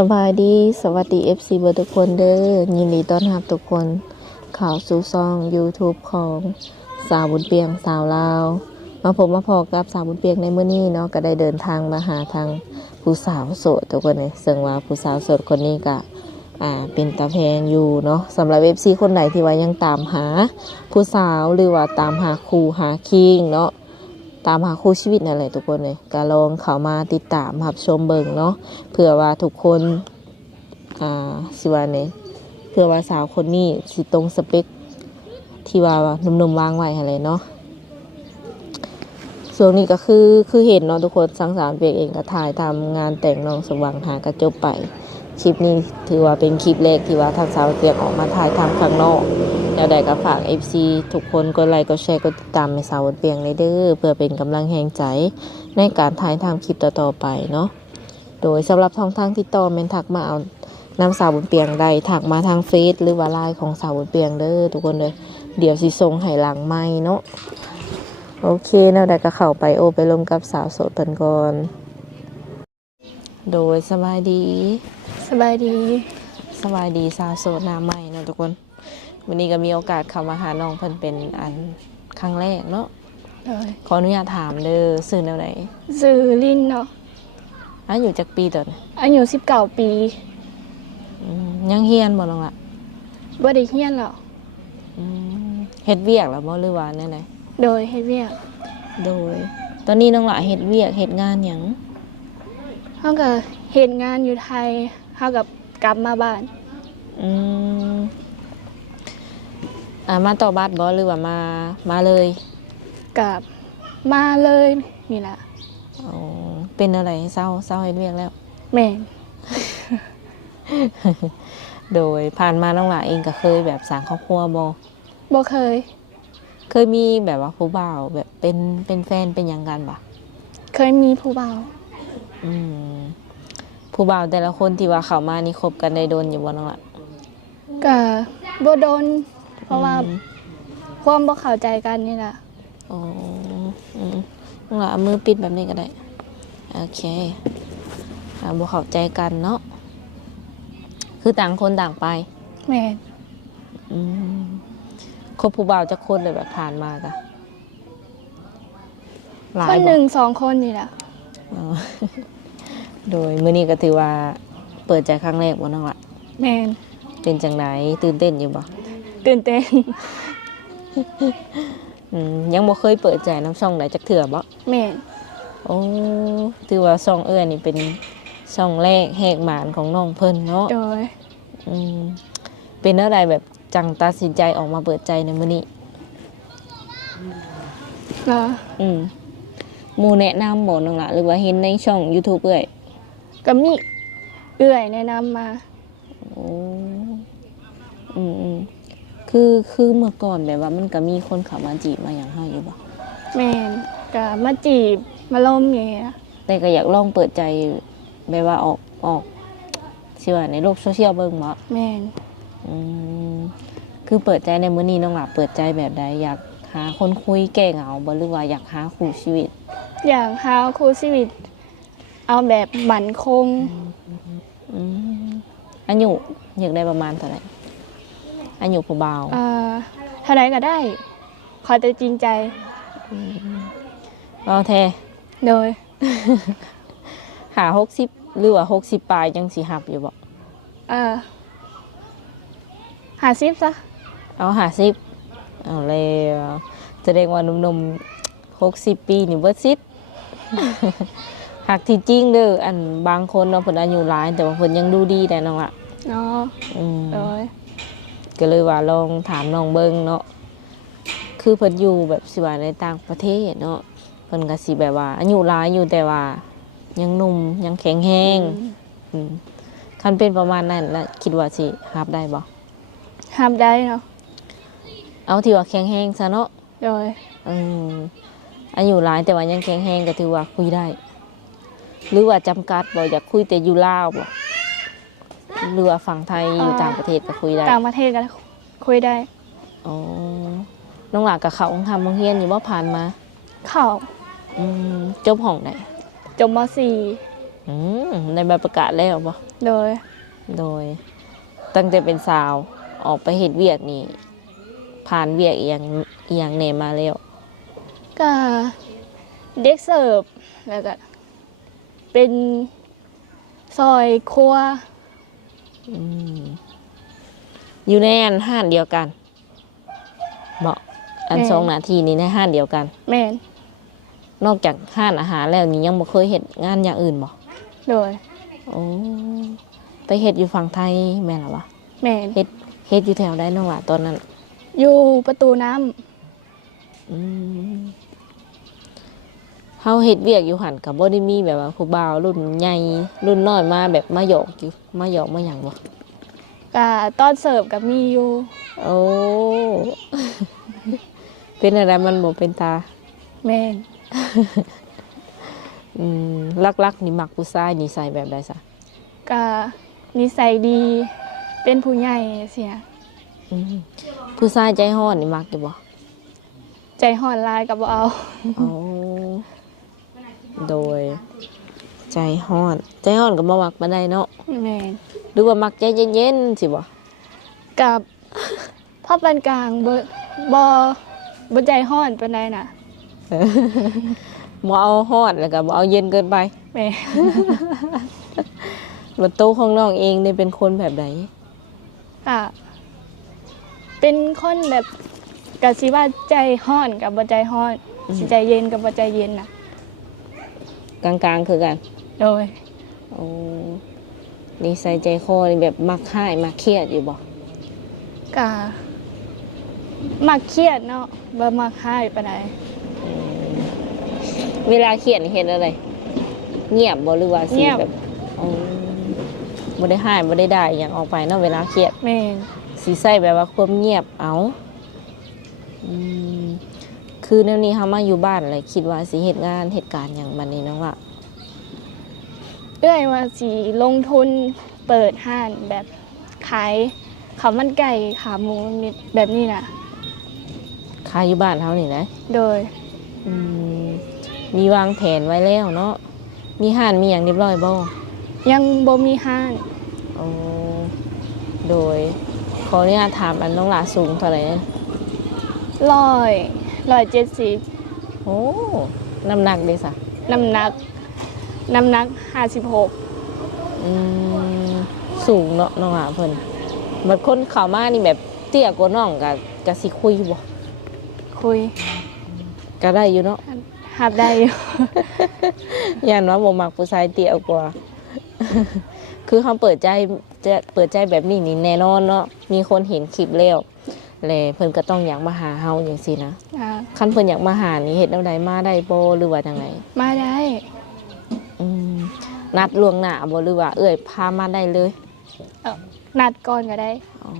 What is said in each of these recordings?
สบายดีสวัสดี FC เบอร์ทุกคนเด้อยินดีต้อนรับทุกคนข่าวสู่ซอง YouTube ของสาวบุญเปียงสาวลาวมาพบมาพอกับสาวบุญเปียงในมื้อนี้เนาะก็ได้เดินทางมาหาทางผู้สาวโสดทุกคนเลยซึ่งว่าผู้สาวโสดคนนี้ก็เป็นตาแพงอยู่เนาะสำหรับ FC คนไหนที่ว่ายังตามหาผู้สาวหรือว่าตามหาคู่หาคิงเนาะตามหาคู่ชีวิตนั่นแหละทุกคนเลยก็ลองเข้ามาติดตามรับชมเบิ่งเนาะเผื่อว่าทุกคนสิว่าเนี่ยเพื่อว่าสาวคนนี้สิตรงสเปคที่ว่าหนุ่มๆวางไว้อะไรเนาะส่วนนี้ก็คือเห็นเนาะทุกคนสังสารเปียกเองก็ถ่ายทำงานแต่งน้องสว่างหากระจบไปคลิปนี้ถือว่าเป็นคลิปแรกที่ว่าทางสาวเปียกออกมาถ่ายทำข้างนอกแล้วได้ก็ฝาก FC ทุกคนกดไลค์กดแชร์กดติดตามในสาวเปียงเลยเด้อเพื่อเป็นกำลังแรงใจในการถ่ายทำคลิปต่อๆไปเนาะโดยสำหรับช่องทางติดต่อเมนทักมาเอานำสาวบุญเปียงได้ถักมาทางเฟซหรือว่าไลน์ของสาวบุญเปียงเด้อทุกคนเลยเดี๋ยวสิส่งให้หลังไม้เนาะโอเคแล้วได้ก็เข้าไปไปลงกับสาวโสดเพิ่นก่อนโดยสบายดีสบายดีสาวโสดหน้าใหม่เนาะทุกคนวันนี้ก็มีโอกาสเข้ามาหาน้องเพิ่นเป็นอันครั้งแรกเนาะขออนุญาตถามเด้อชื่อแนวไหนชื่อลินเนาะอายุจักปีตอนอายุ19 ปียังเฮียนบ่น้องล่ะบ่ได้เฮียนหรอกเฮ็ดเวียกแล้วบ่หรือว่าแนวไหนโดยเฮ็ดเวียกโดยตอนนี้น้องล่ะเฮ็ดเวียกเฮ็ดงานหยังเฮาก็เฮ็ดงานอยู่ไทยเฮาก็กลับมาบ้านมาต่อบัตรบ่หรือว่ามาเลยกลับมาเลยนี่ล่ะอ๋อเป็นอะไรเศร้าเฮ็ดเวียกแล้วแม่น โดยผ่านมาน้องหลาเองก็เคยแบบสร้างครอบครัวบ่เคยมีแบบว่าผู้บ่าวแบบเป็นแฟนเป็นหยังกันปะเคยมีผู้บ่าวผู้บ่าวแต่ละคนที่ว่าเข้ามานี่คบกันได้โดนอยู่บ่น้องล่ะก็บ่โดนเพราะว่าความบ่เข้าใจกันนี่ล่ะอ๋อน้องล่ะเอามือปิดแบบนี้ก็ได้โอเคบ่เข้าใจกันเนาะคือต่างคนต่างไปแม่คบผู้บ่าวจะคนเลยแบบผ่านมากะหลายคน1-2 คนนี่แหละโดยมื้อนี้ก็ถือว่าเปิดใจครั้งแรกบ่น้องล่ะแม่นเป็นจังไดตื่นเต้นอยู่บ่ตื่นเต้นยังบ่เคยเปิดใจน้ำช่องไหนจักเทื่อบ่แม่นโอ้ถือว่าช่องนี่เป็นช่องแรกแหกหมานของน้องเพิ่นเนาะโดยเป็นอะไรแบบจังตัดสินใจออกมาเปิดใจในมื้อนี้หมู่แนะนำบ่น้องล่ะหรือว่าเห็นในช่อง YouTube ก็มีแนะนำมาโอ้คือเมื่อก่อนแบบว่ามันก็มีคนเข้ามาจีบมาหยังเฮาอยู่บ่แม่นก็มาจีบมาล้มอย่างเงี้ยแต่ก็อยากลองเปิดใจแบบว่าออกสิว่าในโลกโซเชียลเบิ่งบ่แม่นคือเปิดใจในมื้อนี้น้องหลับเปิดใจแบบใดอยากหาคนคุยแก้เหงาบ่หรือว่าอยากหาคู่ชีวิตอยากหาคู่ชีวิตเอาแบบมั่นคงอายุอยากได้ประมาณเท่าไหร่อายุผู้บ่าวเท่าไหร่ก็ได้ขอแต่จริงใจเอาแท้โดยหา60หรือว่า60ปลายจังสิรับอยู่บ่50ซะเอา50เอาแล้วแสดงว่าหนุ่มๆ60ปีนี่เบิดซิดหักที่จริงเด้ออันบางคนเนาะเพิ่นอายุหลายแต่ว่าเพิ่นยังดูดีได้น้องล่ะเนาะก็เลยว่าลองถามน้องเบิ่งเนาะคือเพิ่นอยู่แบบสิว่าในต่างประเทศเนาะเพิ่นก็สิแบบว่าอายุหลายอยู่แต่ว่ายังหนุ่มยังแข็งแรงคันเป็นประมาณนั้นแล้วคิดว่าสิรับได้บ่รับได้เนาะเอาที่ว่าแข็งแรงซะเนาะโดยอายุหลายแต่ว่ายังแข็งแรงก็ถือว่าคุยได้หรือว่าจำกัดบ่อยากคุยแต่อยู่ลาวบ่หรือว่าฝั่งไทยอยู่ต่างประเทศก็คุยได้ต่างประเทศก็คุยได้อ๋อน้องหลากับเขาทำโรงเรียนอยู่บ่ผ่านมาเขาจบห้องไหนจบม.4ในใบประกาศแล้วบ่ โดย โดย ตั้งแต่เป็นสาวออกไปเฮ็ดเวียกนี่ผ่านเวียกอีหยังแหน่มาแล้ว ก็เด็กเสิร์ฟแล้วก็เป็นซอยครัว อืมอยู่ในอันห้านเดียวกันเหมาะอันสองหน้าที่นี้ในห้านเดียวกัน แม่น นอกจากห้านอาหารแล้วนี่ยังบ่เคยเฮ็ดงานอย่างอื่นบ่ โดย โอ้ไปเฮ็ดอยู่ฝั่งไทยแม่นเหรอวะ แม่น เฮ็ดอยู่แถวใดน้องหล่ะตอนนั้น อยู่ประตูน้ำ อืมเฮาเฮ็ดเวียกอยู่หั่นก็บ่ได้มีแบบว่าผู้บ่าวรุ่นใหญ่รุ่นน้อยมาแบบมาหยอกอยู่มาหยอกมาหยังบ่ ก็ตอนเสิร์ฟก็มีอยู่ โอ้ เป็นอะไรมันบ่เป็นตา แม่น อืมลักๆนี่มักผู้ชายนิสัยแบบใดซะ ก็นิสัยดีเป็นผู้ใหญ่เสีย อืมผู้ชายใจร้อนนี่มักอยู่บ่ ใจห่อนหลายก็บ่เอา โอ้โดย ใจร้อนก็บ่มักปานใดเนาะ แม่น หรือว่ามักใจเย็นๆสิบ่ กับพ่อปานกลางบ่ใจห่อนปานใดน่ะ บ่เอาร้อนแล้วก็บ่เอาเย็นเกินไป แม่ ว่าโตของน้องเองนี่เป็นคนแบบใด ก็เป็นคนแบบก็สิว่าใจห่อนกับบ่ใจห่อนสิใจเย็นกับบ่ใจเย็นน่ะ กลางๆคือกัน โดย โอ้นิสัยใจคอนี่แบบมักหายมักเครียดอยู่บ่ ก็มักเครียดเนาะบ่มักหายปานใด เวลาเครียดนี่เฮ็ดอะไร เงียบบ่หรือว่าสิแบบอ๋อบ่ได้หายบ่ได้ด่าอหย่างออกไปเนาะเวลาเครียด แม่น สิใส่แบบว่าความเงียบเอาอืมคือแนวนี้เฮามาอยู่บ้านเลยคิดว่าสิเฮ็ดงานเหตุการณ์หยังบัดนี้น้องว่า เอ้อยว่าสิลงทุนเปิดห้านแบบขายข้าวมันไก่ขาหมูมิตรแบบนี้น่ะ ขายอยู่บ้านเฮานี่นะ โดย อืมมีวางแผนไว้แล้วเนาะมีห้านมีหยังเรียบร้อยบ่ ยังบ่มีห้าน โอ้โดยขออนุญาตถามอันน้องหลาสูงเท่าไหร่นะ 170 โอ้น้ำหนักเด้ซะ น้ำหนัก56 อืมสูงเนาะน้องหลาเพิ่นบัดคนเข้ามานี่แบบเตี้ยกว่าน้องก็สิคุยบ่ คุย ก็ได้อยู่เนาะ หับได้อยู่ ย่านว่าบ่มักผู้ชายเตี้ยกว่า คือเขาเปิดใจแบบนี้นี่แน่นอนเนาะมีคนเห็นคลิปแล้วแลเพิ่นก็ต้องอยากมาหาเฮาจังซี่นะ อ่า คันเพิ่นอยากมาหานี่เฮ็ดแนวใดมาได้บ่หรือว่าจังได มาได้ อืมนัดล่วงหน้าบ่หรือว่าเอ้ยพามาได้เลย นัดก่อนก็ได้ อ๋อ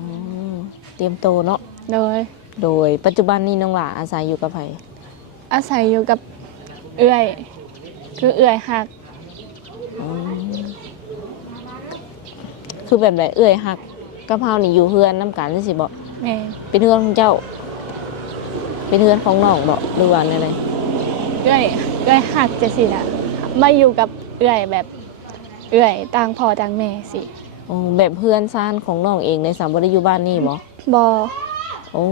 เตรียมโตวเนาะ โดย ปัจจุบันนี้น้องหลาอาศัยอยู่กับไผ อาศัยอยู่กับเอื้อย คือเอื้อยหัก อ๋อคือแบบใดเอ้ยฮักกับเฮานี่อยู่เฮือนนํกันจังซี่บ่ แม่ เป็นเฮือนของเจ้า เป็นเฮือนของน้องบ่หรือว่าแนวใด เอื้อยหักจะสิน่ะมาอยู่กับเอื้อยแบบเอื้อยต่างพ่อต่างแม่สิ อ๋อแบบเพื่อนซ่านของน้องเองในสามบ่ได้อยู่บ้านนี่บ่ บ่ โอ้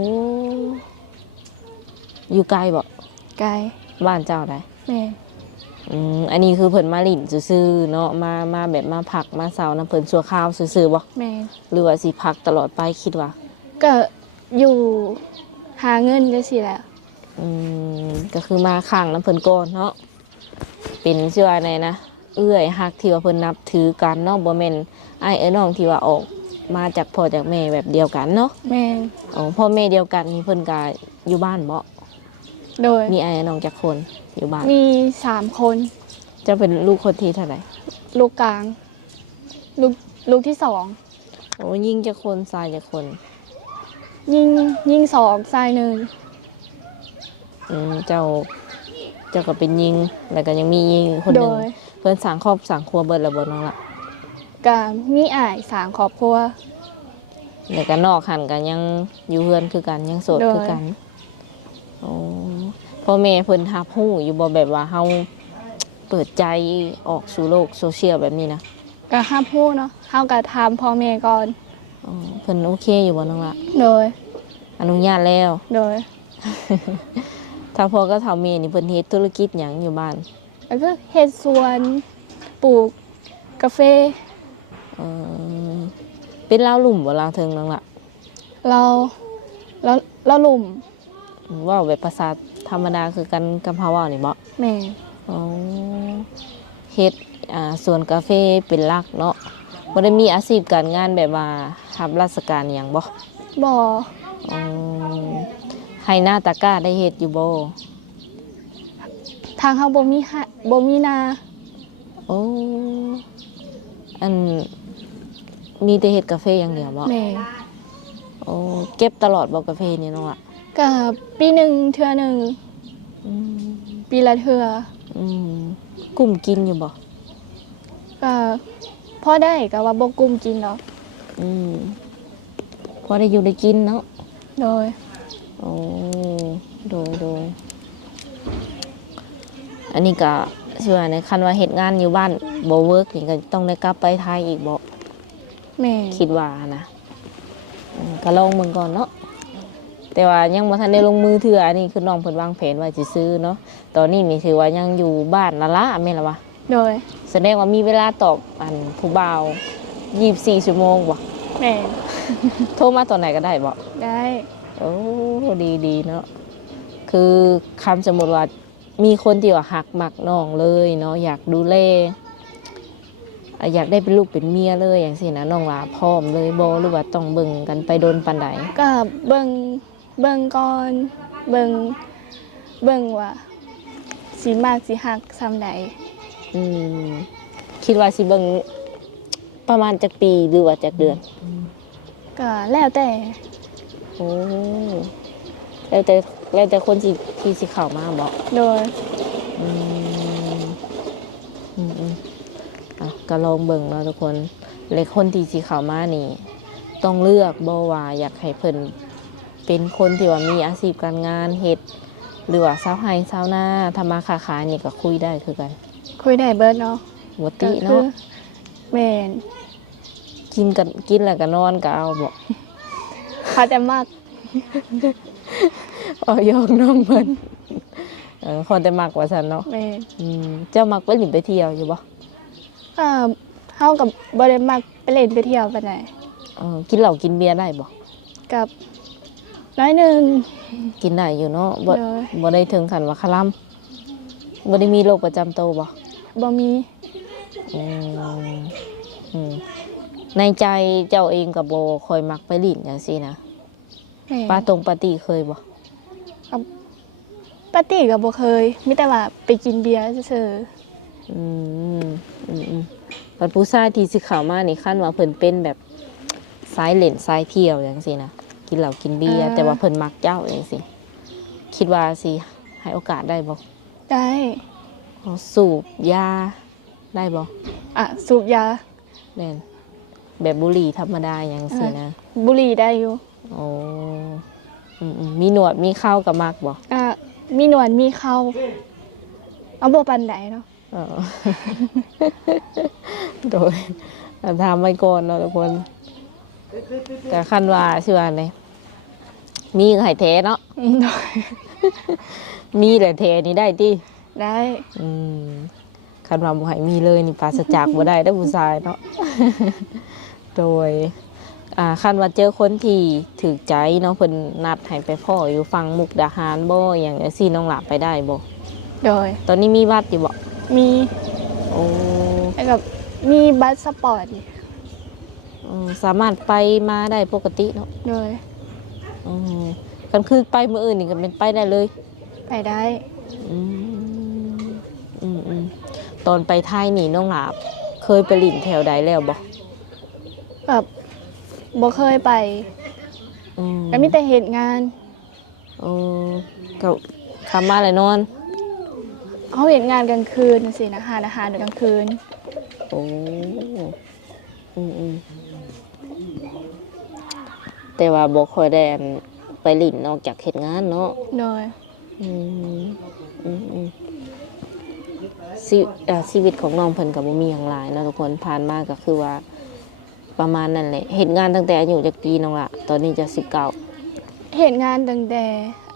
อยู่ไกลบ่ ไกล บ้านเจ้าได้ แม่ อันนี้คือเพิ่นมาลิ้นซื่อๆเนาะมาแบบมาพักมาเซาน้ำเพิ่นชั่วคราวซื่อๆบ่ แม่ หรือว่าสิพักตลอดไปคิดว่า ก็อยู่หาเงินจะสิแหละ ก็คือมาข้างน้ำเพิ่นก่อนเนาะเป็นชื่อว่าไงนะเอื้อยฮักที่ว่าเพิ่นนับถือกันเนาะบ่แม่นอ้ายน้องที่ว่าออกมาจากพ่อจากแม่แบบเดียวกันเนาะ แม่ อ๋อพ่อแม่เดียวกันนี่เพิ่นก็อยู่บ้านบ่ โดย มีอ้ายน้องจักคนอยู่บ้าน มี3 คน เจะเป็นลูกคนที่เท่าไหร่ ลูกกลาง ลูกที่2 โอ้ยิ่งจักคนทรายจักคน ยิง2ทราย1 เจ้าก็เป็นยิงแล้วก็ยังมียิงคนห โด นึง ย เพิ่นสร้างครอบสร้างครัวเบิดแล้วบ่น้องล่ะ ก็มีอ้ายสร้างครอบครัว แล้วก็นอกหันกันยังอยู่เฮือนคือกันยังโสด โดย คือกันโอ้พ่อแม่เพิ่นรับรู้อยู่บ่แบบว่าเฮาเปิดใจออกสู่โลกโซเชียลแบบนี้นะ แ ก็ห้ามพูดเนาะเฮาก็ถามพ่อแม่ก่อน อ๋อเพิ่นโอเคอยู่บ่น้องละ โดย อนุญาตแล้ว โดย ถ้าพ่อก็เฒ่าแม่นี่เพิ่นเฮ็ดธุรกิจหยังอยู่บ้าน แล้วก็เฮ็ดสวนปลูกกาแฟ เออเป็นลาวหลุ่มบ่ลาวเทิงน้องละ เราเราหลุม เว้าแบบภาษาธรรมดาคือกันกับเฮาเว้านี่บ่ แม่ อ๋อเฮ็ดสวนกาแฟเป็นหลักเนาะบ่ได้มีอาชีพการงานแบบว่ารับราชการอิหยังบ่ บ่ อ๋อให้หน้าตะกร้าได้เฮ็ดอยู่บ่ ทางเฮาบ่มีนา โอ้อันมีแต่เฮ็ดกาแฟอย่างเดียวบ่ แม่ โอ้เก็บตลอดบ่กาแฟนี่น้องล่ะ ก็ปีหนึงเทื่อหนึง อืม ปีละเทื่อ อืมกุ้มกินอยู่บ่ ก็พอได้ก็ว่าบ่กุมกินเนาะ อืมพอได้อยู่ได้กินเนาะ โดย โอ้โดยอันนี้ก็เชื่อในคันว่าเฮ็ดงานอยู่บ้านบ่เวิร์กนี่ก็ต้องได้กลับไปไทยอีกบ่ แม่ คิดว่านะก็ลองเบิ่งก่อนเนาะแต่ว่ายังบ่ทันได้ลงมือเทื่ออันนี้คือน้องเพิ่นวางแผนว่าสิซื้อเนาะตอนนี้นี่ถือว่ายังอยู่บ้านนั่นล่ะแม่นล่ะวะ โดย แสดงว่ามีเวลาตอบอันผู้บ่าว24ชั่วโมงบ่ แม่ โทรมาตอนไหนก็ได้บ่ ได้ โอ้ดีเนาะคือคำสมมุติว่ามีคนที่ว่าหักมักน้องเลยเนาะอยากดูแลอยากได้เป็นลูกเป็นเมียเลยอย่างสินะน้องหลาพร้อมเลยบ่หรือว่าต้องเบิ่งกันไปโดนปานใด ก็เบิ่งก่อนเบิ่งว่าสิมากสิฮักซำใด อืมคิดว่าสิเบิ่งประมาณจักปีหรือว่าจักเดือน ก็แล้วแต่ โอ้แล้วแต่คนที่สิเข้ามาบอก โดย อืมก็ลองเบิ่งเนาะทุกคนเลยคนที่สิเข้ามานี่ ต้องเลือกบ่ว่าอยากให้เพิ่นเป็นคนที่ว่ามีอาชีพการงานเฮ็ดหรือว่าชาวไร่ชาวนาทำมาค้าขายนี่ก็คุยได้คือกัน คุยได้เบิดเนาะ บ่ติ ก็คื เนาะ แม่น กินแล้วก็นอนก็เอาบ่ เขาแต่มัก ยอกน้องเพิ่นคนแต่มักว่าซั่นเนาะ แม่น เจ้ามักไปหลินไปเที่ยวอยู่บ่ ก็เฮากับบ่ได้มักไปเล่นไปเที่ยวปานใด กินเหล้ากินเบียร์ได้บ่ กับน้อยหนึง กินได้อยู่เนาะบ่ เด้อ บ่ได้ถึงขั้นว่าคลั่มบ่ได้มีโรคประจำตัวบ่ บ่มี อืมอืมในใจเจ้าเองก็บ่ค่อยมักไปหลินจังซี่นะ แม่น ปาร์ตี้เคยบ่ ปาร์ตี้ก็บ่เคยมีแต่ว่าไปกินเบียร์ซื่อ อืมบัดผู้ชายที่สิเข้ามานี่คันว่าเพิ่นเป็นแบบสายเล่นสายเที่ยวจังซี่นะกินเหล้ากินเบียร์แต่ว่าเพิ่นมักเจ้าจังซี่คิดว่าสิให้โอกาสได้บ่ ๆได้ สูบยาได้บ่ สูบยา แม่นแบบบุหรี่ธรรมดาอย่างสินะ บุหรี่ได้อยู่ โอ้มีหนวดมีเข้ากับมักบ่ มีหนวดมีเคราเอาบ่ปานใดเนาะ เออ โดยทำไว้ก่อนเนาะทุกคนแต่คันว่าชื่อว่าไงมีไข่แท้เนาะ โดย มีแต่แท้นี่ได้ติ ได้ คันว่าบ่ให้มีเลยนี่ปราศจากบ่ได้เด้อผู้ชายเนาะ โดยคันว่าเจอคนที่ถูกใจเนาะเพิ่นนัดให้ไปพ่ออยู่ฝั่งมุกดาหารบ่อย่างจังซี่น้องหลาไปได้บ่ โดย ตอนนี้มีบัตรอยู่บ่ มี โอ้ แล้วก็มีบัตรสปอร์ต สามารถไปมาได้ปกติเนาะ โดย กันคือไปมื้ออื่นนี่ก็เป็นไปได้เลย ไปได้ อืมตอนไปไทยนี่น้องหลาเคยไปหลินแถวใดแล้วบ่ แบบบ่เคยไปก็มีแต่เหตุงาน ก็ทำมาเลยนอน เขาเหตุงานกลางคืนสินะหาอาหารกลางคืน โอ้แต่ว่าบ่ค่อยได้ไปหลินนอกจากเหตุงานเนาะ โดย อืม ชีวิตของน้องเพิ่นก็บ่มีหยังหลายเนาะทุกคนผ่านมาก็คือว่าประมาณนั้นแหละเฮ็ดงานตั้งแต่อายุจักปีน้องล่ะตอนนี้จะ19เฮ็ดงานตั้งแต่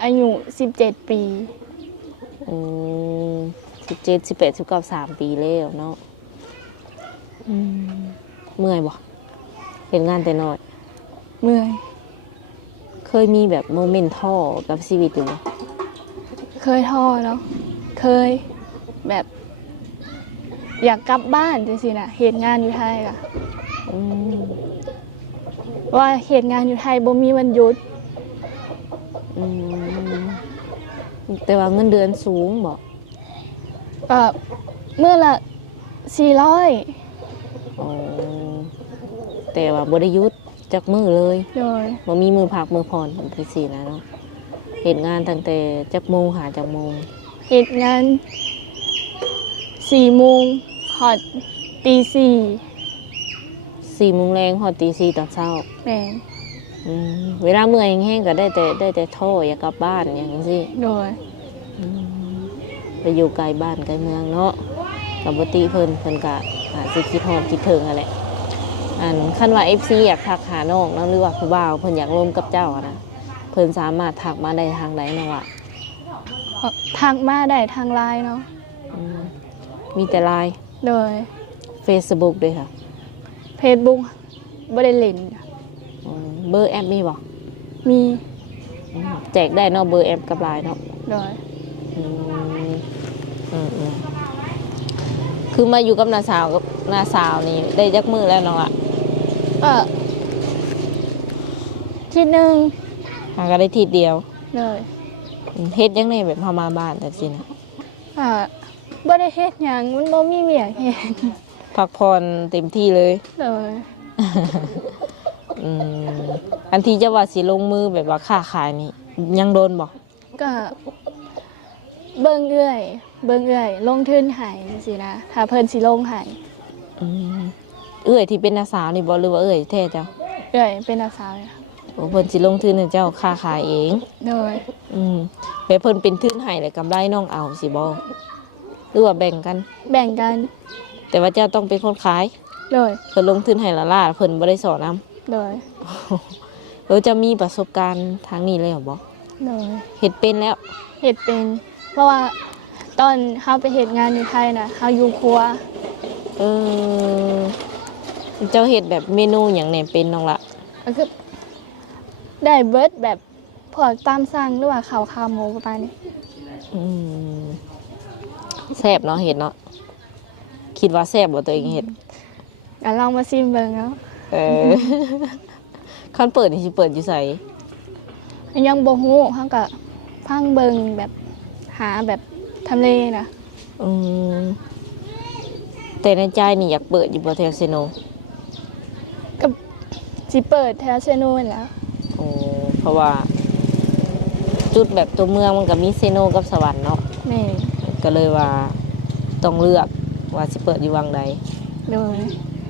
อายุ17 ปีอืม17 18 19 3ปีแล้วเนาะเมื่อยบ่เฮ็ดงานแต่น้อย เมื่อย เคยมีแบบโมเมนต์ท้อกับชีวิตอยู่บ่ เคยท้อเนาะเคยแบบอยากกลับบ้านจังซี่น่ะเฮ็ดงานอยู่ไทยก็ อืม ว่าเฮ็ดงานอยู่ไทยบ่มีวันหยุด อืมแต่ว่าเงินเดือนสูงบ่ ก็มื้อละ400อ๋อแต่ว่าบ่ได้หยุดจักมื้อเลย โดย บ่มีมือพักมือผ่อนจังซี่นะเนาะเฮ็ดงานตั้งแต่จักโมงหาจักโมง เฮ็ดงาน4 โมงฮอดตี 4 4 โมงแรงฮอดตี 4ตอนเช้า แม่น เวลาเมื่อยแห้งๆก็ได้แต่ท้ออยากกลับบ้านอย่างซี่ โดย ไปอยู่ไกลบ้านไกลเมืองเนาะกับบ่ติเพิ่นก็อาจสิคิดฮอดคิดถึงนั่นแหละคันว่า FC อยากทักหาน้องเนาะหรือว่าผู้บ่าวเพิ่นอยากร่วมกับเจ้าอะนะเพิ่นสามารถทักมาได้ทางใดเนาะวะ ทักมาได้ทางไลน์เนาะ มีแต่ LINE โดย Facebook ด้วยค่ะ Facebook บ่ได้เล่น เบอร์แอปมีบ่ มี แจกได้เนาะเบอร์แอปกับ LINE เนาะ โดย อืมคือมาอยู่กับน้าสาวนี่ได้จักมื้อแล้วเนาะอ่ะ ก็ทีหนึง หาก็ได้ทีเดียว เลย เฮ็ดจังได๋แบบเฮามาบ้านจังซี่นะ บ่ได้เฮ็ดหยังมันบ่มีเวียกเฮ็ด พักผ่อนเต็มที่เลย เลย อันที่จะว่าสิลงมือแบบว่าค้าขายนี่ยังโดนบ่ ก็เบิ่งเอื้อยลงทุนให้จังซี่นะถ้าเพิ่นสิลงให้ เอื้อยที่เป็นน้าสาวนี่บ่หรือว่าเอื้อยแท้เจ้า เอื้อยเป็นอาสาเลยค่ะ โอ้เพิ่นสิลงทุนให้เจ้าค้าขายเอง เลย แบบเพิ่นเป็นทุนให้แล้วกำไรน้องเอาสิบ่หรือว่าแบ่งกัน แบ่งกัน แต่ว่าเจ้าต้องเป็นคนขาย เลย เพิ่นลงทุนให้ละล่าเพิ่นบ่ได้สอนนำ เลย จะมีประสบการณ์ทางนี้แล้วบ่ เลย เฮ็ดเป็นแล้ว เฮ็ดเป็น เพราะว่าตอนเฮาไปเฮ็ดงานอยู่ไทยน่ะเฮาอยู่ครัว เออเจ้าเฮ็ดแบบเมนูหยังแหน่เป็นน้องละ ก็คือได้เบิดแบบพวกตามสั่งหรือว่าข้าวขาหมูประมาณนี้ แซ่บเนาะเฮ็ดเนาะคิดว่าแซ่บบ่ตัวเองเฮ็ด ก็ลองมาชิมเบิ่งเนาะ คันเปิดนี่สิเปิดอยู่ไส ยังบ่ฮู้เฮาก็ฟังเบิ่งแบบหาแบบทำเลน่ะ แต่ในใจนี่อยากเปิดอยู่บ่แถวเซโน ก็สิเปิดแถวเชโนนแหล้ว โอ้เพราะว่าจุดแบบตัวเมืองมันก็มีเซโนกับสวรรค์เนาะ แม่ ก็เลยว่าต้องเลือกว่าสิเปิดอยู่วังใด โดย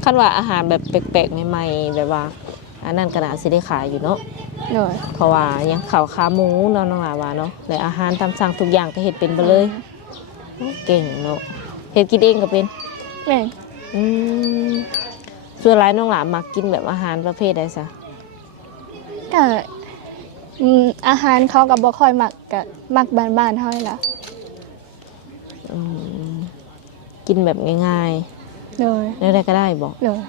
คันว่าอาหารแบบแปลกๆใหม่ๆแบบว่าอันนั้นก็น่าสิได้ขายอยู่เนาะ โดย เพราะว่ายังข้าวขาหมูเนาะน้องหลาว่าเนาะและอาหารตามสั่งทุกอย่างก็เฮ็ดเป็นไปเลยเก่งเนาะเฮ็ดกินเองก็เป็น แม่ ส่วนหลายน้องหลามักกินแบบอาหารประเภทใดซะ ก็อาหารเขาก็บ่ค่อยมักก็มักบ้านๆเฮานี่ล่ะ กินแบบง่าย โดย ๆแล้วได้ก็ได้บอก โดย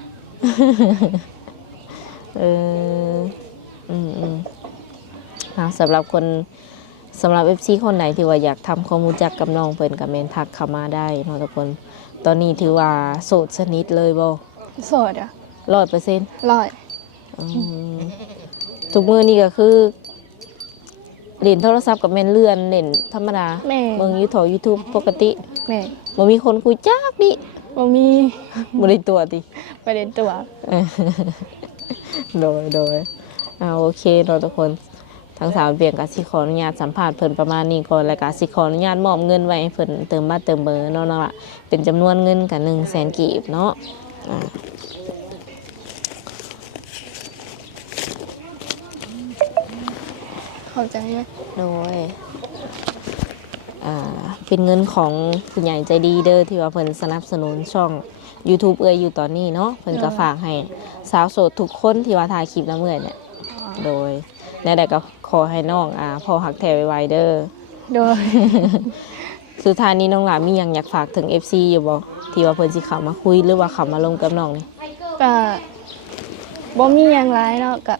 สำหรับFC คนไหนที่ว่าอยากทำความรู้จักกับน้องเพิ่นก็แม่นทักเข้ามาได้เนาะทุกคนตอนนี้ถือว่าโสดสนิทเลยบ่ โสดอ่ะ 100% ร้อย ทุกมื้อนี่ก็คือเล่นโทรศัพท์กับแม่นเลื่อนเล่นธรรมดา แม่ เบิ่ง YouTube ปกติ แม่ บ่มีคนคุยจักดิ บ่มี บ่ได้ตัวติ ประเด็นตัว โดยโอเคเนาะทุกคนทางสาวเปลี่ยนกสิขออนุญาตสัมภาษณ์เพิ่นประมาณนี้ก่อนแล้วก็สิขออนุญาตมอบเงินไว้ให้เพิ่นเติมบัตรเติมเบอร์เนาะล่ะเป็นจำนวนเงินกับ100,000 กีบเนาะเข้าใจไหม โดย เป็นเงินของผู้ใหญ่ใจดีเด้อที่ว่าเพิ่นสนับสนุนช่อง YouTube เอ้ยอยู่ตอนนี้เนาะเพิ่นก็ฝากให้สาวโสดทุกคนที่ว่าถ่ายคลิปแล้วเมื่อยเนี่ยโดยแน่ใดก็ขอให้น้องพ่อหักแท้ไวๆเด้อ โดย สุดท้ายนี้น้องหลามีหยังอยากฝากถึง FC อยู่บ่ที่ว่าเพิ่นสิเข้ามาคุยหรือว่าเข้ามาลงกับน้องนี่ ก็บ่มีหยังหลายเนาะก็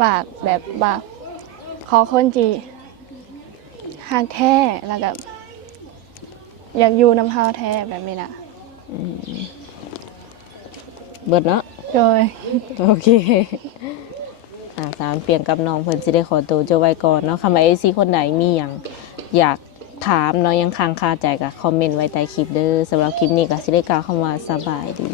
ฝากแบบว่าขอคนที่ฮักแท้แล้วก็อยากอยู่น้ำเฮาแท้แบบนี้น่ะ เบิดเนาะ โดย โอเคสามเปลี่ยนกับน้องเพิ่นสิได้ขอตัวเจ้าไว้ก่อนเนาะคำว่า FC คนไหนมีหยังอยากถามเนาะยังค้างคาใจก็คอมเมนต์ไว้ใต้คลิปเด้อสำหรับคลิปนี้ก็สิได้กล่าวคำว่าสบายดี